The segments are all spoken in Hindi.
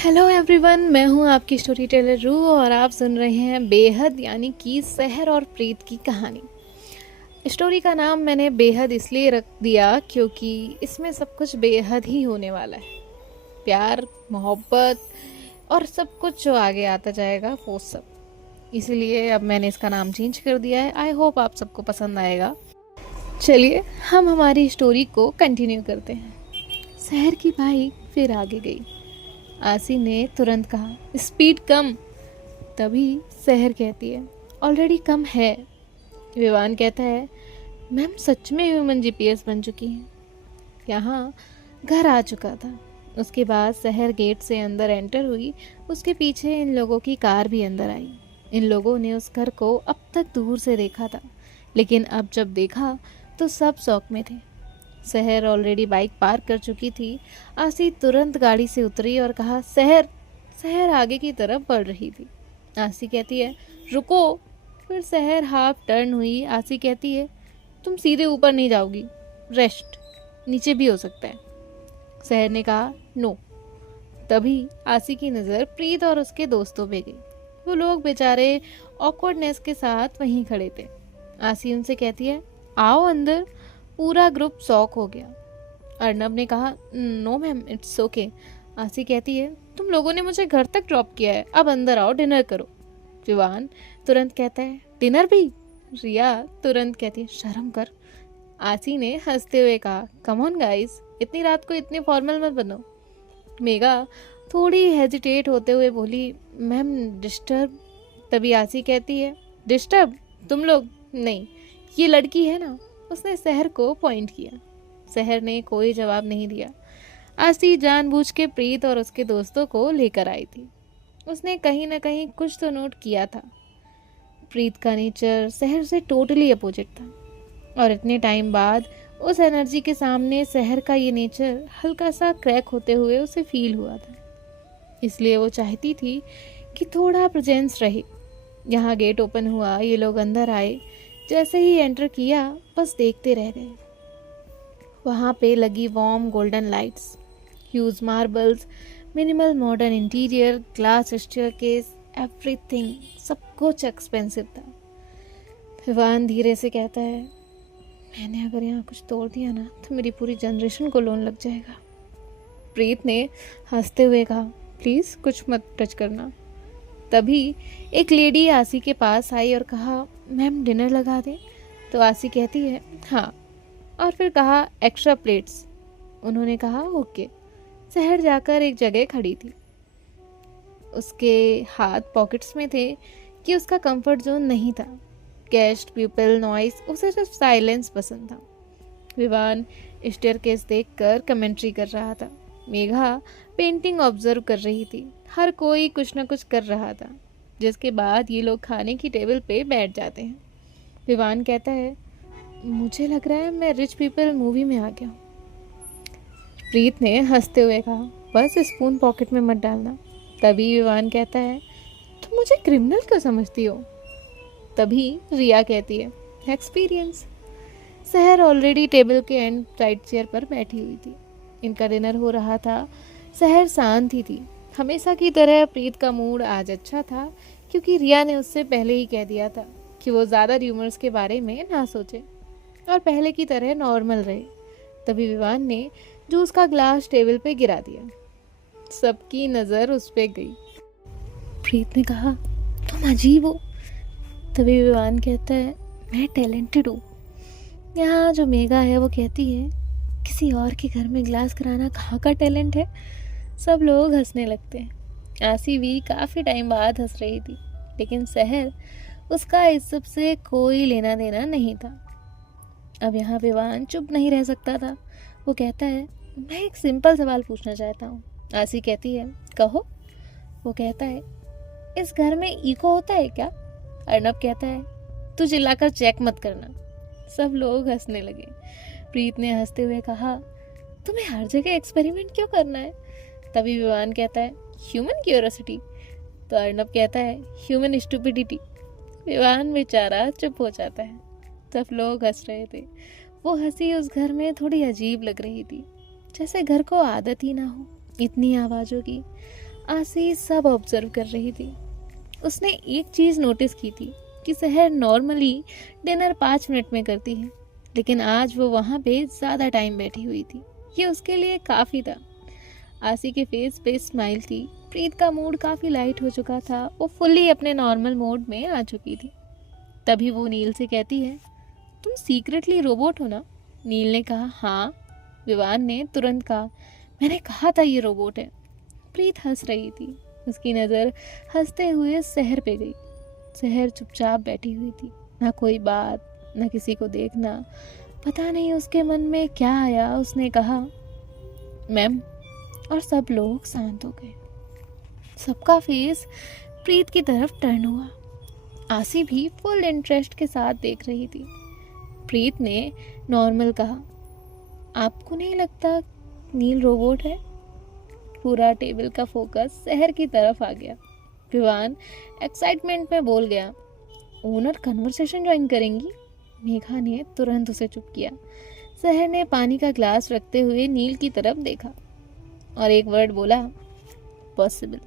हेलो एवरीवन, मैं हूं आपकी स्टोरी टेलर रू और आप सुन रहे हैं बेहद यानी कि सहर और प्रीत की कहानी। स्टोरी का नाम मैंने बेहद इसलिए रख दिया क्योंकि इसमें सब कुछ बेहद ही होने वाला है। प्यार, मोहब्बत और सब कुछ जो आगे आता जाएगा वो सब। इसीलिए अब मैंने इसका नाम चेंज कर दिया है। आई होप आप सबको पसंद आएगा। चलिए हम हमारी स्टोरी को कंटिन्यू करते हैं। सहर की बाइक फिर आगे गई। आसी ने तुरंत कहा, स्पीड कम। तभी सहर कहती है, ऑलरेडी कम है। विवान कहता है, मैम सच में ह्यूमन जीपीएस बन चुकी हैं। यहाँ घर आ चुका था। उसके बाद सहर गेट से अंदर एंटर हुई। उसके पीछे इन लोगों की कार भी अंदर आई। इन लोगों ने उस घर को अब तक दूर से देखा था, लेकिन अब जब देखा तो सब शौक में थे। सहर ऑलरेडी बाइक पार्क कर चुकी थी। आसी तुरंत गाड़ी से उतरी और कहा, सहर। सहर आगे की तरफ बढ़ रही थी। आसी कहती है, रुको। फिर सहर हाफ टर्न हुई। आसी कहती है, तुम सीधे ऊपर नहीं जाओगी, रेस्ट नीचे भी हो सकता है। सहर ने कहा, नो। तभी आसी की नज़र प्रीत और उसके दोस्तों पे गई। वो लोग बेचारे ऑकवर्डनेस के साथ वहीं खड़े थे। आसी उनसे कहती है, आओ अंदर। पूरा ग्रुप शॉक हो गया। अर्नब ने कहा, नो मैम, इट्स ओके। आसी कहती है, तुम लोगों ने मुझे घर तक ड्रॉप किया है, अब अंदर आओ, डिनर करो। विवान तुरंत कहता है, डिनर भी? रिया तुरंत कहती है, शर्म कर। आसी ने हंसते हुए कहा, कम ऑन गाइस, इतनी रात को इतने फॉर्मल मत बनो। मेघा थोड़ी हेजिटेट होते हुए बोली, मैम डिस्टर्ब। तभी आसी कहती है, डिस्टर्ब? तुम लोग नहीं, ये लड़की है ना। उसने सहर को पॉइंट किया। सहर ने कोई जवाब नहीं दिया। आसी जानबूझ के प्रीत और उसके दोस्तों को लेकर आई थी। उसने कहीं ना कहीं कुछ तो नोट किया था। प्रीत का नेचर सहर से टोटली अपोजिट था, और इतने टाइम बाद उस एनर्जी के सामने सहर का ये नेचर हल्का सा क्रैक होते हुए उसे फील हुआ था। इसलिए वो चाहती थी कि थोड़ा प्रेजेंस रहे। यहाँ गेट ओपन हुआ, ये लोग अंदर आए। जैसे ही एंटर किया बस देखते रह गए। वहाँ पे लगी warm golden lights, huge marbles, minimal modern interior, glass staircase, everything, सब कुछ एक्सपेंसिव था। विवान धीरे से कहता है, मैंने अगर यहाँ कुछ तोड़ दिया ना तो मेरी पूरी जनरेशन को लोन लग जाएगा। प्रीत ने हंसते हुए कहा, प्लीज़ कुछ मत टच करना। तभी एक लेडी आसी के पास आई और कहा, मैम डिनर लगा दें? तो आसी कहती है, हाँ। और फिर कहा, एक्स्ट्रा प्लेट्स। उन्होंने कहा, ओके। सहर जाकर एक जगह खड़ी थी। उसके हाथ पॉकेट्स में थे कि उसका कंफर्ट जोन नहीं था। गेस्ट, पीपल, नॉइस, उसे सिर्फ साइलेंस पसंद था। विवान स्टेयरकेस देखकर कमेंट्री कर रहा था। मेघा पेंटिंग ऑब्जर्व कर रही थी। हर कोई कुछ न कुछ कर रहा था, जिसके बाद ये लोग खाने की टेबल पे बैठ जाते हैं। विवान कहता है, मुझे लग रहा है मैं रिच पीपल मूवी में आ गया हूँ। प्रीत ने हंसते हुए कहा, बस स्पून पॉकेट में मत डालना। तभी विवान कहता है, तुम मुझे क्रिमिनल क्यों समझती हो? तभी रिया कहती है, एक्सपीरियंस। सहर ऑलरेडी टेबल के एंड राइट चेयर पर बैठी हुई थी। इनका डिनर हो रहा था। सहर शांत ही थी। हमेशा की तरह प्रीत का मूड आज अच्छा था, क्योंकि रिया ने उससे पहले ही कह दिया था कि वो ज़्यादा र्यूमर्स के बारे में ना सोचे और पहले की तरह नॉर्मल रहे। तभी विवान ने जूस का ग्लास टेबल पे गिरा दिया। सबकी नज़र उस पर गई। प्रीत ने कहा, तुम अजीब हो। तभी विवान कहता है, मैं टैलेंटेड हूँ। यहाँ जो मेघा है वो कहती है, किसी और के घर में ग्लास कराना कहाँ का टैलेंट है। सब लोग हंसने लगते हैं। आसी भी काफ़ी टाइम बाद हंस रही थी, लेकिन सहर, उसका इस सब से कोई लेना देना नहीं था। अब यहाँ विवान चुप नहीं रह सकता था। वो कहता है, मैं एक सिंपल सवाल पूछना चाहता हूँ। आसी कहती है, कहो। वो कहता है, इस घर में इको होता है क्या? अर्नब कहता है, तू चिल्लाकर चेक मत करना। सब लोग हंसने लगे। प्रीत ने हंसते हुए कहा, तुम्हें हर जगह एक्सपेरिमेंट क्यों करना है? तभी विवान कहता है, ह्यूमन क्यूरियोसिटी। तो अर्नब कहता है, ह्यूमन स्टुपिडिटी। विवान बेचारा चुप हो जाता है। सब लोग हंस रहे थे। वो हंसी उस घर में थोड़ी अजीब लग रही थी, जैसे घर को आदत ही ना हो इतनी आवाज़ों की। आसी सब ऑब्जर्व कर रही थी। उसने एक चीज़ नोटिस की थी कि सहर नॉर्मली डिनर 5 मिनट में करती है, लेकिन आज वो वहाँ पे ज़्यादा टाइम बैठी हुई थी। ये उसके लिए काफ़ी था। आसी के फेस पे स्माइल थी। प्रीत का मूड काफ़ी लाइट हो चुका था। वो फुल्ली अपने नॉर्मल मोड में आ चुकी थी। तभी वो नील से कहती है, तुम सीक्रेटली रोबोट हो ना? नील ने कहा, हाँ। विवान ने तुरंत कहा, मैंने कहा था ये रोबोट है। प्रीत हंस रही थी। उसकी नज़र हंसते हुए सहर पे गई। सहर चुपचाप बैठी हुई थी, ना कोई बात, ना किसी को देखना। पता नहीं उसके मन में क्या आया। उसने कहा, मैम। और सब लोग शांत हो गए। सबका फेस प्रीत की तरफ टर्न हुआ। आसी भी फुल इंटरेस्ट के साथ देख रही थी। प्रीत ने नॉर्मल कहा, आपको नहीं लगता नील रोबोट है? पूरा टेबल का फोकस सहर की तरफ आ गया। विवान एक्साइटमेंट में बोल गया, ओनर कन्वर्सेशन ज्वाइन करेंगी? मेघा ने तुरंत उसे चुप किया। सहर ने पानी का ग्लास रखते हुए नील की तरफ देखा और एक वर्ड बोला, पॉसिबल।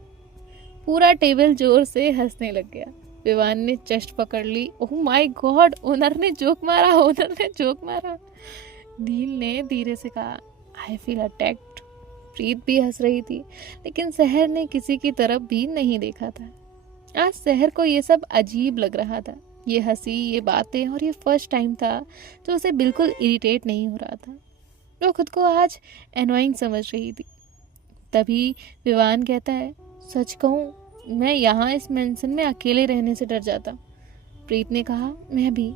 पूरा टेबल जोर से हंसने लग गया। विवान ने चेस्ट पकड़ ली। ओह माय गॉड, ओनर ने जोक मारा, ओनर ने जोक मारा। नील ने धीरे से कहा, आई फील अटैक्ड। प्रीत भी हंस रही थी, लेकिन सहर ने किसी की तरफ भी नहीं देखा था। आज सहर को ये सब अजीब लग रहा था। ये हंसी, ये बातें, और ये फर्स्ट टाइम था जो उसे बिल्कुल इरिटेट नहीं हो रहा था। वो खुद को आज एनोइंग समझ रही थी। तभी विवान कहता है, सच कहूँ मैं यहाँ इस मेंशन में अकेले रहने से डर जाता। प्रीत ने कहा, मैं भी।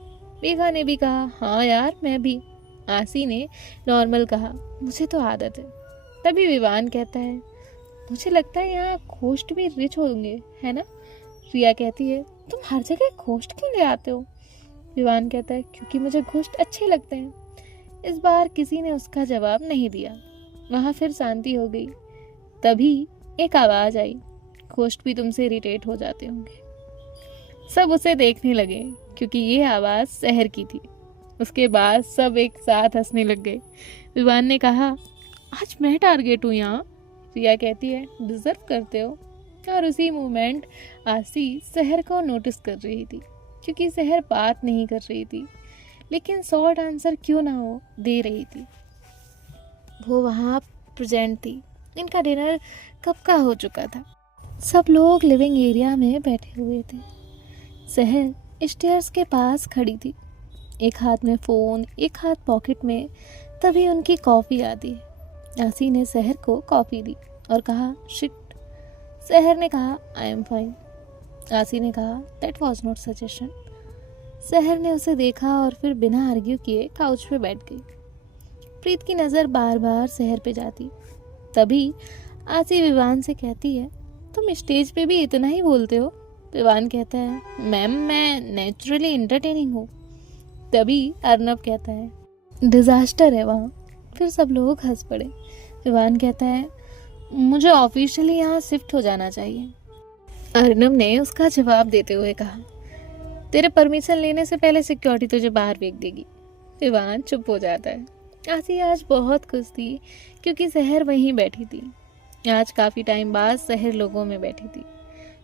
मेघा ने भी कहा, हाँ यार मैं भी। आसी ने नॉर्मल कहा, मुझे तो आदत है। तभी विवान कहता है, मुझे लगता है यहाँ घोस्ट भी रिच होंगे, है ना? रिया कहती है, तुम हर जगह घोस्ट क्यों ले आते हो? विवान कहता है, क्योंकि मुझे घोस्ट अच्छे लगते हैं। इस बार किसी ने उसका जवाब नहीं दिया। वहाँ फिर शांति हो गई। तभी एक आवाज़ आई, घोस्ट भी तुमसे इरिटेट हो जाते होंगे। सब उसे देखने लगे क्योंकि ये आवाज़ सहर की थी। उसके बाद सब एक साथ हंसने लग गए। विवान ने कहा, आज मैं टारगेट हूँ यहाँ। रिया कहती है, डिजर्व करते हो। और उसी मोमेंट आसी सहर को नोटिस कर रही थी, क्योंकि सहर बात नहीं कर रही थी, लेकिन शॉर्ट आंसर क्यों ना हो दे रही थी। वो वहाँ प्रेजेंट थी। इनका डिनर कब का हो चुका था। सब लोग लिविंग एरिया में बैठे हुए थे। सहर स्टेयर्स के पास खड़ी थी, एक हाथ में फ़ोन, एक हाथ पॉकेट में। तभी उनकी कॉफ़ी आती है। आसी ने सहर को कॉफ़ी दी और कहा, शिट। सहर ने कहा, आई एम फाइन। आसी ने कहा, दैट वॉज नॉट सजेशन। सहर ने उसे देखा और फिर बिना आर्ग्यू किए काउच पे बैठ गई। प्रीत की नज़र बार बार सहर पे जाती। तभी आसी विवान से कहती है, तुम स्टेज पे भी इतना ही बोलते हो? विवान कहता है, मैम मैं नेचुरली इंटरटेनिंग हूँ। तभी अर्नब कहता है, डिजास्टर है वहाँ। फिर सब लोग हंस पड़े। विवान कहता है, मुझे ऑफिशियली यहाँ शिफ्ट हो जाना चाहिए। अर्नब ने उसका जवाब देते हुए कहा, तेरे परमिशन लेने से पहले सिक्योरिटी तुझे बाहर फेंक देगी। विवान चुप हो जाता है। आसी आज बहुत खुश थी क्योंकि सहर वहीं बैठी थी। आज काफ़ी टाइम बाद सहर लोगों में बैठी थी।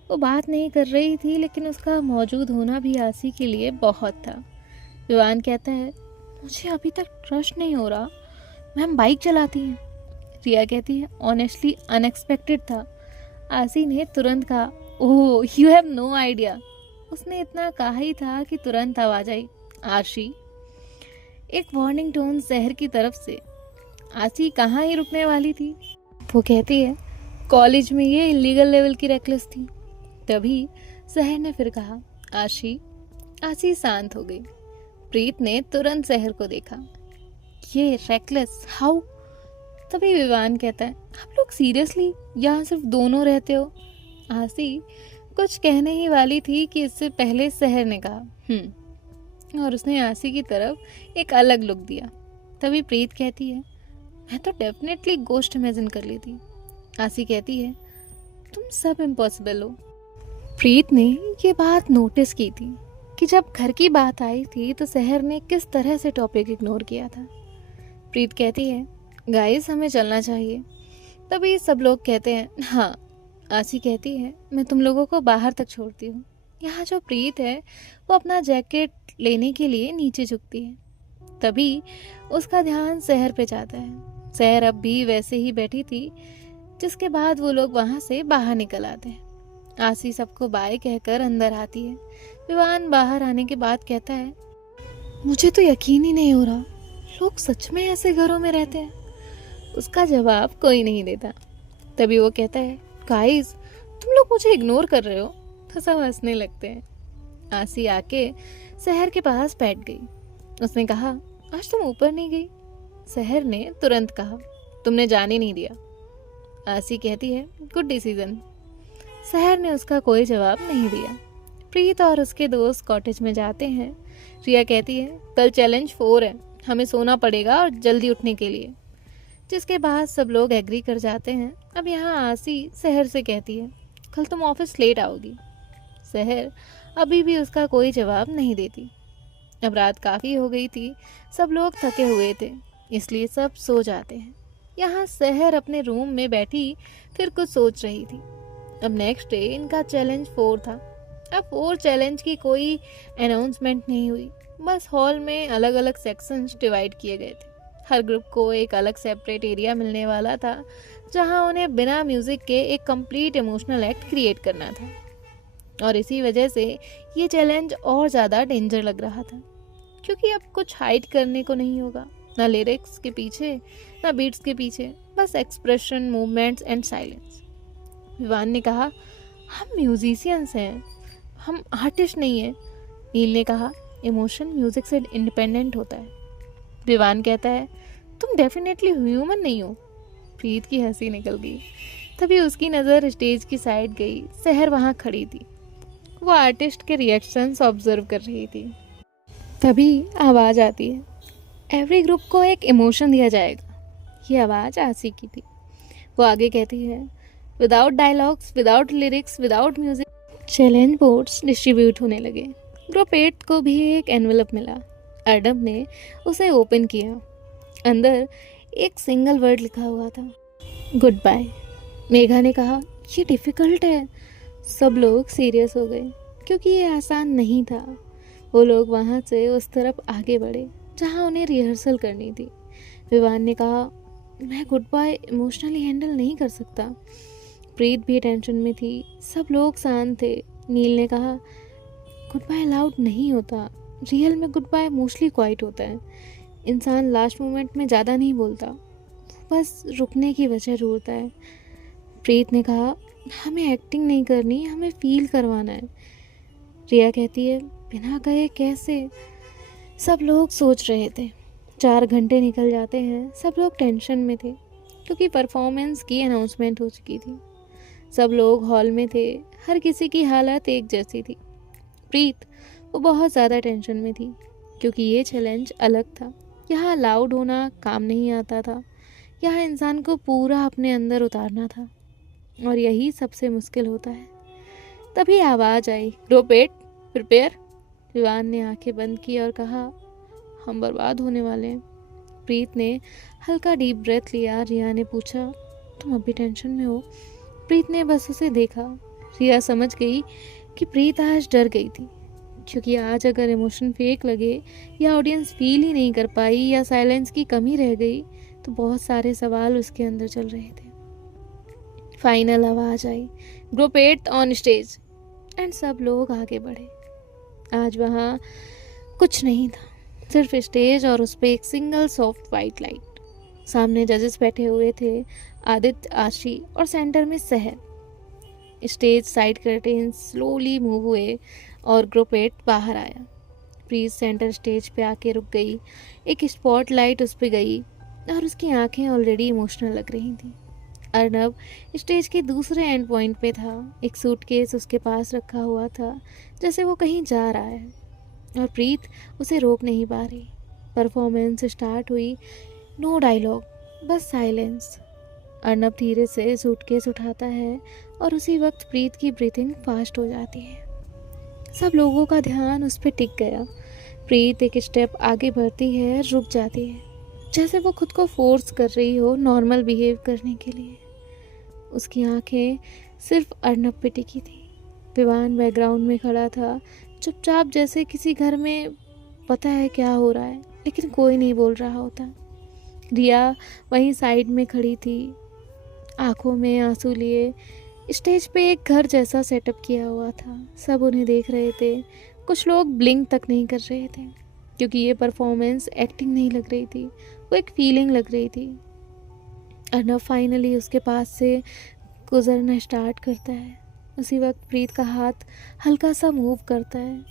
वो बात नहीं कर रही थी, लेकिन उसका मौजूद होना भी आसी के लिए बहुत था। विवान कहता है, मुझे अभी तक ट्रस्ट नहीं हो रहा। मैम बाइक चलाती हैं। रिया कहती है, ऑनेस्टली अनएक्सपेक्टेड था। आसी ने तुरंत कहा, oh you have no idea. उसने इतना कहा ही था कि तुरंत आवाज आई, आशी। एक वार्निंग टोन सहर की तरफ से। आसी कहाँ ही रुकने वाली थी। वो कहती है, कॉलेज में ये इलीगल लेवल की रेकलेस थी। तभी सहर ने फिर कहा, आशी। आसी शांत हो गई। प्रीत ने तुरंत सहर को देखा, ये रेकलेस हाउ? तभी विवान कहता है, आप लोग सीरियसली यहाँ सिर्फ दोनों रहते हो? आसी कुछ कहने ही वाली थी कि इससे पहले सहर ने कहा और उसने आसी की तरफ एक अलग लुक दिया। तभी प्रीत कहती है, मैं तो डेफिनेटली गोश्त इमेजिन कर ली थी। आसी कहती है, तुम सब इम्पॉसिबल हो। प्रीत ने ये बात नोटिस की थी कि जब घर की बात आई थी तो सहर ने किस तरह से टॉपिक इग्नोर किया था। प्रीत कहती है, गाइस हमें चलना चाहिए। तभी सब लोग कहते हैं, हाँ। आसी कहती है, मैं तुम लोगों को बाहर तक छोड़ती हूँ। यहाँ जो प्रीत है वो अपना जैकेट लेने के लिए नीचे झुकती है। तभी उसका ध्यान शहर पे जाता है। शहर अब भी वैसे ही बैठी थी, जिसके बाद वो लोग वहां से बाहर निकल आते हैं। आसी सबको बाय कहकर अंदर आती है। विवान बाहर आने के बाद कहता है, मुझे तो यकीन ही नहीं हो रहा, लोग सच में ऐसे घरों में रहते हैं। उसका जवाब कोई नहीं देता। तभी वो कहता है, गाइस तुम लोग मुझे इग्नोर कर रहे हो। तो सब हंसने लगते हैं। आसी आके शहर के पास बैठ गई। उसने कहा, आज तुम ऊपर नहीं गई? शहर ने तुरंत कहा, तुमने जाने नहीं दिया। आसी कहती है, गुड डिसीजन। शहर ने उसका कोई जवाब नहीं दिया। प्रीत और उसके दोस्त कॉटेज में जाते हैं। रिया कहती है, कल चैलेंज 4 है, हमें सोना पड़ेगा और जल्दी उठने के लिए। जिसके बाद सब लोग एग्री कर जाते हैं। अब यहाँ आसी शहर से कहती है, कल तुम ऑफिस लेट आओगी। शहर अभी भी उसका कोई जवाब नहीं देती। अब रात काफ़ी हो गई थी, सब लोग थके हुए थे, इसलिए सब सो जाते हैं। यहाँ शहर अपने रूम में बैठी फिर कुछ सोच रही थी। अब नेक्स्ट डे इनका चैलेंज 4 था। अब 4 चैलेंज की कोई अनाउंसमेंट नहीं हुई, बस हॉल में अलग अलग सेक्शंस डिवाइड किए गए थे। हर ग्रुप को एक अलग सेपरेट एरिया मिलने वाला था, जहाँ उन्हें बिना म्यूजिक के एक कंप्लीट इमोशनल एक्ट क्रिएट करना था। और इसी वजह से ये चैलेंज और ज़्यादा डेंजर लग रहा था, क्योंकि अब कुछ हाइड करने को नहीं होगा, ना लिरिक्स के पीछे ना बीट्स के पीछे, बस expression, movements and silence. Vivaan ने कहा, हम म्यूजिशियंस हैं, हम आर्टिस्ट नहीं हैं। नील ने कहा, इमोशन म्यूजिक से इंडिपेंडेंट होता है। विवान कहता है, तुम डेफिनेटली ह्यूमन नहीं हो। प्रीत की हंसी निकल गई। तभी उसकी नज़र स्टेज की साइड गई। शहर वहाँ खड़ी थी, वो आर्टिस्ट के रिएक्शंस ऑब्जर्व कर रही थी। तभी आवाज़ आती है, एवरी ग्रुप को एक इमोशन दिया जाएगा। ये आवाज़ आसी की थी। वो आगे कहती है, without dialogues, without lyrics, without music. Challenge boards distribute होने लगे। ग्रुप 8 को भी एक एनवेलप मिला। अर्नब ने उसे ओपन किया। अंदर एक सिंगल वर्ड लिखा हुआ था, गुड बाय। मेघा ने कहा, ये डिफ़िकल्ट है। सब लोग सीरियस हो गए, क्योंकि ये आसान नहीं था। वो लोग वहाँ से उस तरफ आगे बढ़े जहाँ उन्हें रिहर्सल करनी थी। विवान ने कहा, मैं गुड बाय इमोशनली हैंडल नहीं कर सकता। प्रीत भी टेंशन में थी। सब लोग शांत थे। नील ने कहा, गुड बाय लाउड नहीं होता, रियल में गुड बाय मोस्टली क्वाइट होता है। इंसान लास्ट मोमेंट में ज़्यादा नहीं बोलता, बस रुकने की वजह ढूंढता है। प्रीत ने कहा, हमें एक्टिंग नहीं करनी, हमें फील करवाना है। रिया कहती है, बिना गए कैसे? सब लोग सोच रहे थे। 4 घंटे निकल जाते हैं। सब लोग टेंशन में थे, क्योंकि परफॉर्मेंस की अनाउंसमेंट हो चुकी थी। सब लोग हॉल में थे। हर किसी की हालत एक जैसी थी। प्रीत वो बहुत ज़्यादा टेंशन में थी, क्योंकि ये चैलेंज अलग था। यहाँ लाउड होना काम नहीं आता था। यहाँ इंसान को पूरा अपने अंदर उतारना था, और यही सबसे मुश्किल होता है। तभी आवाज़ आई, ग्रुप 8 प्रिपेयर। विवान ने आंखें बंद की और कहा, हम बर्बाद होने वाले हैं। प्रीत ने हल्का डीप ब्रेथ लिया। रिया ने पूछा, तुम अभी टेंशन में हो? प्रीत ने बस उसे देखा। रिया समझ गई कि प्रीत आज डर गई थी, क्योंकि आज अगर इमोशन फेक लगे, या ऑडियंस फील ही नहीं कर पाई, या साइलेंस की कमी रह गई, तो बहुत सारे सवाल उसके अंदर चल रहे थे। फाइनल आवाज़ आई, ग्रुप 8 ऑन स्टेज। एंड सब लोग आगे बढ़े। आज वहाँ कुछ नहीं था, सिर्फ स्टेज और उस पर एक सिंगल सॉफ्ट वाइट लाइट। सामने जजेस बैठे हुए थे, आदित्य, आशी और सेंटर में शहर। Stage side curtains slowly move हुए और ग्रुप 8 बाहर आया। प्रीत सेंटर स्टेज पे आके रुक गई। एक स्पॉटलाइट उस पर गई और उसकी आंखें ऑलरेडी इमोशनल लग रही थी। अर्नब स्टेज के दूसरे एंड पॉइंट पे था। एक सूटकेस उसके पास रखा हुआ था, जैसे वो कहीं जा रहा है, और प्रीत उसे रोक नहीं पा रही। परफॉर्मेंस स्टार्ट हुई। नो डायलॉग, बस साइलेंस। अर्नब धीरे से सूटकेस उठाता है और उसी वक्त प्रीत की ब्रीथिंग फास्ट हो जाती है। सब लोगों का ध्यान उस पर टिक गया। प्रीत एक स्टेप आगे बढ़ती है, रुक जाती है, जैसे वो खुद को फोर्स कर रही हो नॉर्मल बिहेव करने के लिए। उसकी आंखें सिर्फ अर्नब पे टिकी थी। विवान बैकग्राउंड में खड़ा था, चुपचाप, जैसे किसी घर में पता है क्या हो रहा है लेकिन कोई नहीं बोल रहा होता। रिया वहीं साइड में खड़ी थी, आंखों में आंसू लिए। स्टेज पे एक घर जैसा सेटअप किया हुआ था, सब उन्हें देख रहे थे। कुछ लोग ब्लिंक तक नहीं कर रहे थे क्योंकि ये परफॉर्मेंस एक्टिंग नहीं लग रही थी, वो एक फीलिंग लग रही थी। अर्नब फाइनली उसके पास से गुजरना स्टार्ट करता है। उसी वक्त प्रीत का हाथ हल्का सा मूव करता है,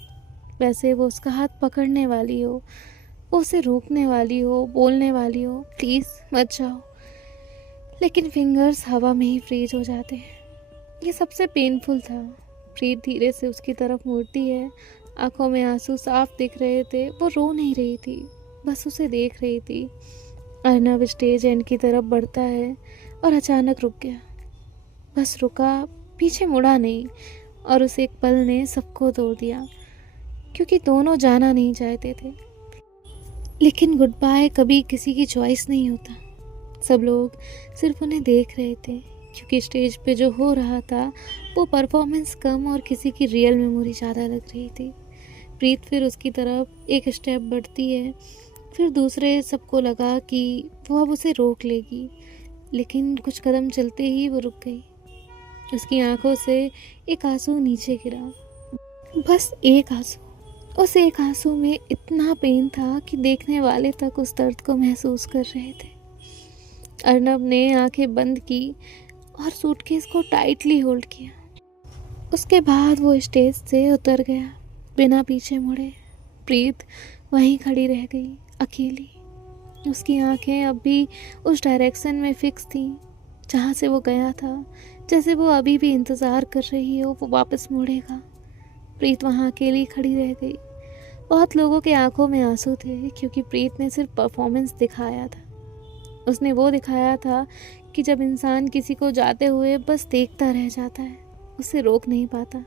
वैसे वो उसका हाथ पकड़ने वाली हो, वो उसे रोकने वाली हो, बोलने वाली हो प्लीज़ मत जाओ, लेकिन फिंगर्स हवा में ही फ्रीज हो जाते हैं। ये सबसे पेनफुल था। प्रीत धीरे से उसकी तरफ मुड़ती है, आंखों में आंसू साफ दिख रहे थे। वो रो नहीं रही थी, बस उसे देख रही थी। अर्नब स्टेज एंड की तरफ बढ़ता है और अचानक रुक गया। बस रुका, पीछे मुड़ा नहीं। और उस एक पल ने सबको तोड़ दिया, क्योंकि दोनों जाना नहीं चाहते थे। लेकिन गुड बाय कभी किसी की चॉइस नहीं होता। सब लोग सिर्फ उन्हें देख रहे थे, क्योंकि स्टेज पे जो हो रहा था वो परफॉर्मेंस कम और किसी की रियल मेमोरी ज़्यादा लग रही थी। प्रीत फिर उसकी तरफ एक स्टेप बढ़ती है, फिर दूसरे। सबको लगा कि वो अब उसे रोक लेगी, लेकिन कुछ कदम चलते ही वो रुक गई। उसकी आंखों से एक आंसू नीचे गिरा, बस एक आंसू। उस एक आंसू में इतना पेन था कि देखने वाले तक उस दर्द को महसूस कर रहे थे। अर्नब ने आंखें बंद की और सूटकेस को टाइटली होल्ड किया। उसके बाद वो स्टेज से उतर गया बिना पीछे मुड़े। प्रीत वहीं खड़ी रह गई अकेली। उसकी आंखें अब भी उस डायरेक्शन में फिक्स थीं जहाँ से वो गया था, जैसे वो अभी भी इंतज़ार कर रही हो वो वापस मुड़ेगा। प्रीत वहाँ अकेली खड़ी रह गई। बहुत लोगों के आंखों में आंसू थे, क्योंकि प्रीत ने सिर्फ परफॉर्मेंस दिखाया था। उसने वो दिखाया था कि जब इंसान किसी को जाते हुए बस देखता रह जाता है, उसे रोक नहीं पाता।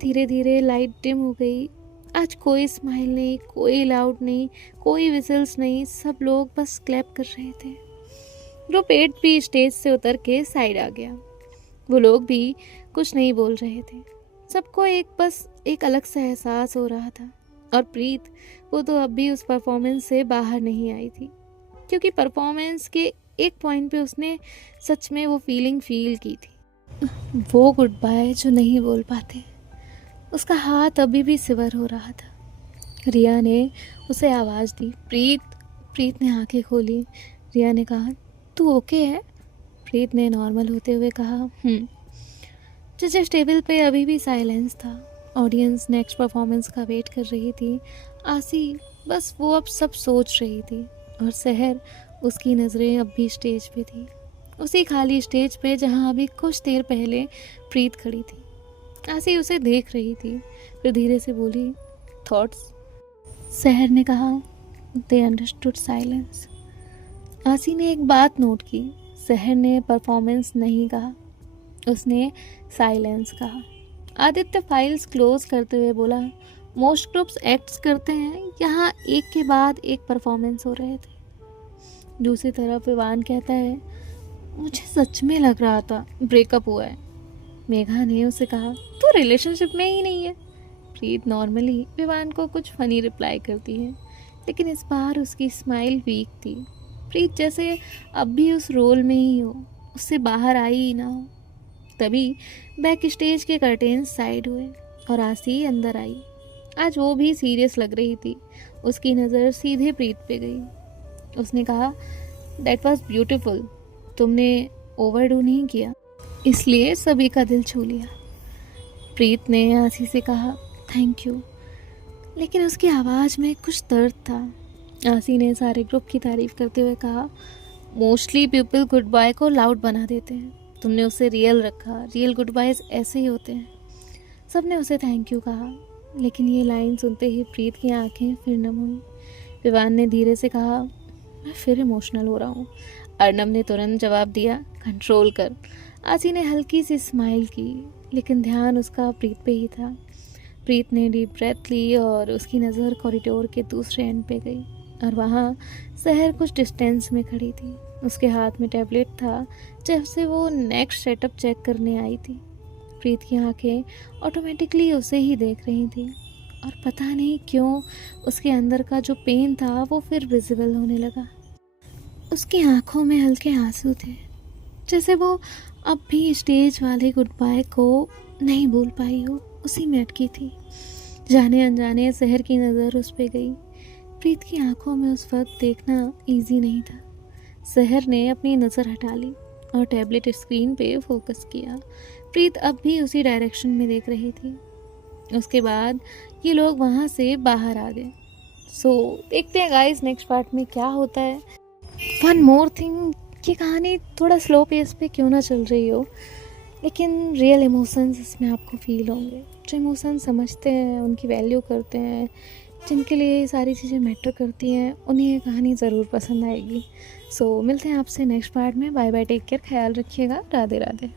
धीरे धीरे लाइट डिम हो गई। आज कोई स्माइल नहीं, कोई लाउड नहीं, कोई विजल्स नहीं, सब लोग बस क्लैप कर रहे थे। रूपेट भी स्टेज से उतर के साइड आ गया। वो लोग भी कुछ नहीं बोल रहे थे। सबको बस एक अलग सा एहसास हो रहा था। और प्रीत, वो तो अब भी उस परफॉर्मेंस से बाहर नहीं आई थी, क्योंकि परफॉर्मेंस के एक पॉइंट पे उसने सच में वो फीलिंग फील की थी, वो गुड बाय जो नहीं बोल पाते। उसका हाथ अभी भी सिवर हो रहा था। रिया ने उसे आवाज़ दी, प्रीत। प्रीत ने आंखें खोली। रिया ने कहा, तू ओके है? प्रीत ने नॉर्मल होते हुए कहा, जजेस टेबल पे अभी भी साइलेंस था। ऑडियंस नेक्स्ट परफॉर्मेंस का वेट कर रही थी। आसी, बस वो अब सब सोच रही थी। और सहर, उसकी नज़रें अब भी स्टेज पे थी, उसी खाली स्टेज पे जहाँ अभी कुछ देर पहले प्रीत खड़ी थी। आसी उसे देख रही थी, फिर धीरे से बोली, थॉट्स? सहर ने कहा, दे अंडरस्टूड साइलेंस। आसी ने एक बात नोट की, सहर ने परफॉर्मेंस नहीं कहा, उसने साइलेंस कहा। आदित्य फाइल्स क्लोज करते हुए बोला, मोस्ट ग्रुप्स एक्ट्स करते हैं, यहाँ एक के बाद एक परफॉर्मेंस हो रहे थे। दूसरी तरफ विवान कहता है, मुझे सच में लग रहा था ब्रेकअप हुआ है। मेघा ने उसे कहा, तू रिलेशनशिप में ही नहीं है। प्रीत नॉर्मली विवान को कुछ फनी रिप्लाई करती है, लेकिन इस बार उसकी स्माइल वीक थी। प्रीत जैसे अब भी उस रोल में ही हो, उससे बाहर आई ही ना हो। तभी बैक स्टेज के कर्टेन्स साइड हुए और आसी अंदर आई। आज वो भी सीरियस लग रही थी। उसकी नज़र सीधे प्रीत पे गई। उसने कहा, दैट वॉज ब्यूटिफुल। तुमने ओवरडू नहीं किया, इसलिए सभी का दिल छू लिया। प्रीत ने आसी से कहा, थैंक यू, लेकिन उसकी आवाज़ में कुछ दर्द था। आसी ने सारे ग्रुप की तारीफ़ करते हुए कहा, मोस्टली पीपल गुड बाय को लाउड बना देते हैं, तुमने उसे रियल रखा। रियल गुड बायज ऐसे ही होते हैं। सब ने उसे थैंक यू कहा, लेकिन ये लाइन सुनते ही प्रीत की आंखें फिर नम हुई। विवान ने धीरे से कहा, मैं फिर इमोशनल हो रहा हूँ। अर्नब ने तुरंत जवाब दिया, कंट्रोल कर। आसी ने हल्की सी स्माइल की, लेकिन ध्यान उसका प्रीत पे ही था। प्रीत ने डीप ब्रेथ ली और उसकी नज़र कॉरिडोर के दूसरे एंड पे गई, और वहाँ सहर कुछ डिस्टेंस में खड़ी थी। उसके हाथ में टैबलेट था जब से वो नेक्स्ट सेटअप चेक करने आई थी। प्रीत की आंखें ऑटोमेटिकली उसे ही देख रही थी और पता नहीं क्यों उसके अंदर का जो पेन था वो फिर विजिबल होने लगा। उसकी आंखों में हल्के आंसू थे, जैसे वो अब भी स्टेज वाले गुड बाय को नहीं भूल पाई हो, उसी में अटकी थी। जाने अनजाने शहर की नज़र उस पे गई। प्रीत की आंखों में उस वक्त देखना इजी नहीं था। शहर ने अपनी नज़र हटा ली और टैबलेट स्क्रीन पे फोकस किया। प्रीत अब भी उसी डायरेक्शन में देख रही थी। उसके बाद ये लोग वहाँ से बाहर आ गए। देखते हैं गाइस नेक्स्ट पार्ट में क्या होता है। वन मोर थिंग, ये कहानी थोड़ा स्लो पेस पे क्यों ना चल रही हो, लेकिन रियल इमोशंस इसमें आपको फील होंगे। जो इमोशंस समझते हैं, उनकी वैल्यू करते हैं, जिनके लिए ये सारी चीज़ें मैटर करती हैं, उन्हें ये कहानी ज़रूर पसंद आएगी। मिलते हैं आपसे नेक्स्ट पार्ट में। बाय बाय, टेक केयर, ख्याल रखिएगा, राधे राधे।